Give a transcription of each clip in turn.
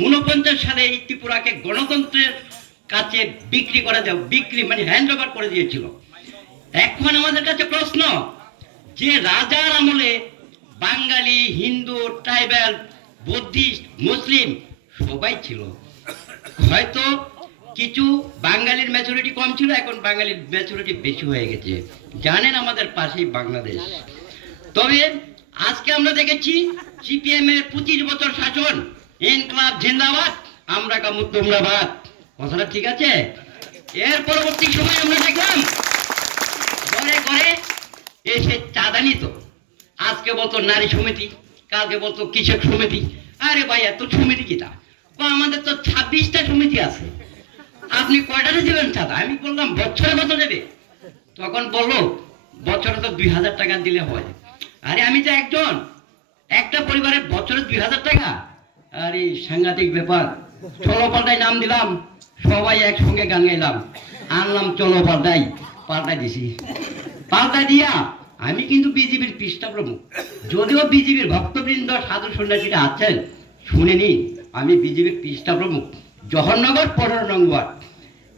49 সালে এই ত্রিপুরাকে গণতন্ত্রের কাছে বিক্রি মানে হ্যান্ড ওভার করে দিয়েছিল। এখন আমাদের কাছে প্রশ্ন, যে রাজার আমলে বাঙালি, হিন্দু, ট্রাইবাল, বুদ্ধিস্ট, মুসলিম সবাই ছিল। হয়তো কিছু বাঙালির ম্যাচুরিটি কম ছিল, এখন বাঙালির ম্যাচুরিটি বেশি হয়ে গেছে। জানেন আমাদের পাশেই বাংলাদেশ। তবে আজকে আমরা দেখেছি সিপিএম এর 25 বছর শাসন, ইনকলাব জিন্দাবাদ, আমরা কামু তোমরা বাদ, কথাটা ঠিক আছে। এর পরবর্তী সময় আমরা দেখলাম ঘরে ঘরে এসে চাঁদা নিত। আজকে বলতো নারী সমিতি, কালকে বলতো কৃষক সমিতি। আরে ভাই, এত সমিতি কিটা? আমাদের তো 26টা সমিতি আছে, আপনি কয়টাতে দেবেন চাঁদা? আমি বললাম বছরে কত দেবে? তখন বললো বছরে তো 2000 টাকা দিলে হয়। আরে আমি তো একটা পরিবারের বছরে 2000 টাকা? আরে সাংঘাতিক ব্যাপার। চলো পাল্টাই নাম দিলাম, সবাই একসঙ্গে গান গাইলাম, আনলাম চলো পাল্টাই দিছি। পাল্টা দিয়া আমি কিন্তু বিজেপির পৃষ্ঠা প্রমুখ। যদিও বিজেপির ভক্তবৃন্দ, সাধু সন্ন্যাসীরা আছেন, শুনে নিন, আমি বিজেপির পৃষ্ঠা প্রমুখ, জহরনগর 15 নং ওয়ার্ড।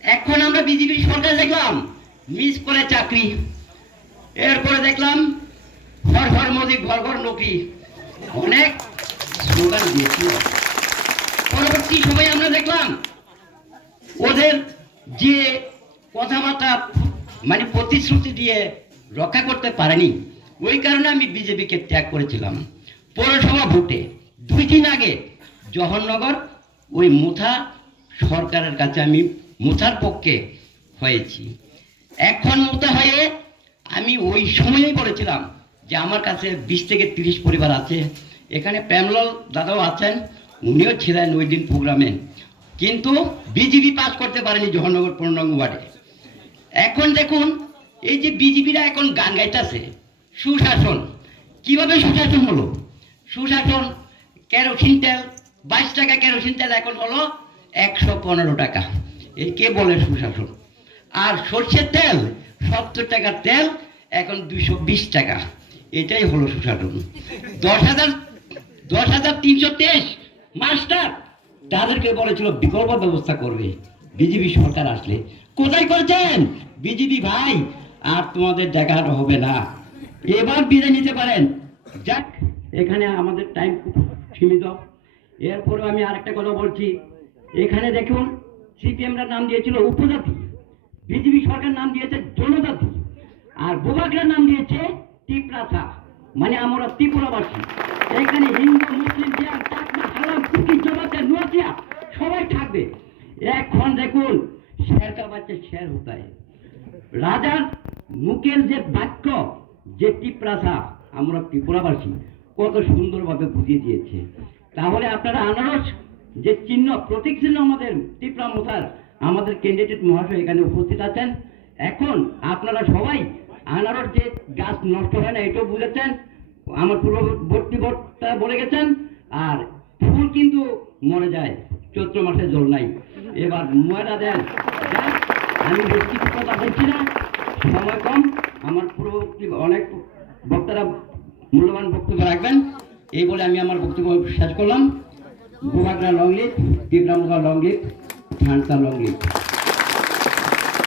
এখন আমরা বিজেপির সরকার দেখলাম মিস করে চাকরি, এরপরে দেখলাম ঘর ঘর মোদি, ঘর ঘর নকরি, অনেক স্লোগান দিয়েছিল। পরবর্তী সময়ে আমরা দেখলাম ওদের যে কথাবার্তা মানে প্রতিশ্রুতি দিয়ে রক্ষা করতে পারেনি, ওই কারণে আমি বিজেপিকে ত্যাগ করেছিলাম। পৌরসভা ভোটে 2 দিন আগে জহরনগর ওই মুথা সরকারের কাছে আমি মুথার পক্ষে হয়েছি। এখন মুথা হয়ে আমি ওই সময়ই বলেছিলাম যে আমার কাছে 20 থেকে 30 পরিবার আছে। এখানে প্রেমলাল দাদাও আছেন, উনিও ছিলেন ওই দিন প্রোগ্রামে, কিন্তু বিজেপি পাস করতে পারেনি জহরনগর 15 নং ওয়ার্ডে। এখন দেখুন এই যে বিজেপিরা এখন গান গাইতেছে সুশাসন। কিভাবে সুশাসন হলো? সুশাসন, কেরোসিন তেল 22 টাকা, কেরোসিন তেল এখন হলো 115 টাকা। এই কে বলে সুশাসন? আর সর্ষের তেল 70 টাকার তেল এখন 220 টাকা। এটাই হলো সুশাসন। 10,323 মাস্টার, তাদেরকে বলেছিল বিকল্প ব্যবস্থা করবে বিজেপি সরকার আসলে। কোথায় করেছেন বিজেপি ভাই? আর তোমাদের দেখানো হবে না, এবার বিদায় নিতে পারেন। যাক, এখানে আমাদের টাইম খুব সীমিত। এরপরে আমি আরেকটা কথা বলছি, এখানে দেখুন সিপিএমরা নাম দিয়েছিল উপজাতি, বিজেপি সরকার নাম দিয়েছে জনজাতি, আর বোবাকরা নাম দিয়েছে টিপ্রাসা, মানে আমরা ত্রিপুরাবাসী। এখানে হিন্দু, মুসলিম, জিয়া, চাকমা, হালাম, কুকি, জমাতে, নোয়াতিয়া সবাই থাকবে। এখন দেখুন শের কা বাচ্চা শের হতায়। রাজার মুখের যে বাক্য, যে টিপ্রাসা, আমরা ত্রিপুরাবাসী, কত সুন্দরভাবে বুঝিয়ে দিয়েছে। তাহলে আপনারা আনারস যে চিহ্ন, প্রতীক চিহ্ন আমাদের টিপ্রা মোথার, আমাদের ক্যান্ডিডেট মহাশয় এখানে উপস্থিত আছেন। এখন আপনারা সবাই আনারস যে গাছ নষ্ট হয় না এটাও বুঝেছেন, আমার পূর্ববর্তী বক্তা বলে গেছেন। আর ফুল কিন্তু মরে যায়, চৈত্র মাসে জল নাই, এবার ময়রা দেন। আমি বেশি কথা বলছি না, সময় কম। আমার পূর্ববর্তী অনেক বক্তারা মূল্যবান বক্তব্য রাখবেন, এই বলে আমি আমার বক্তব্য শেষ করলাম। গোবাগরা long live, Tipra মোথা long live, ঝান্সা long live.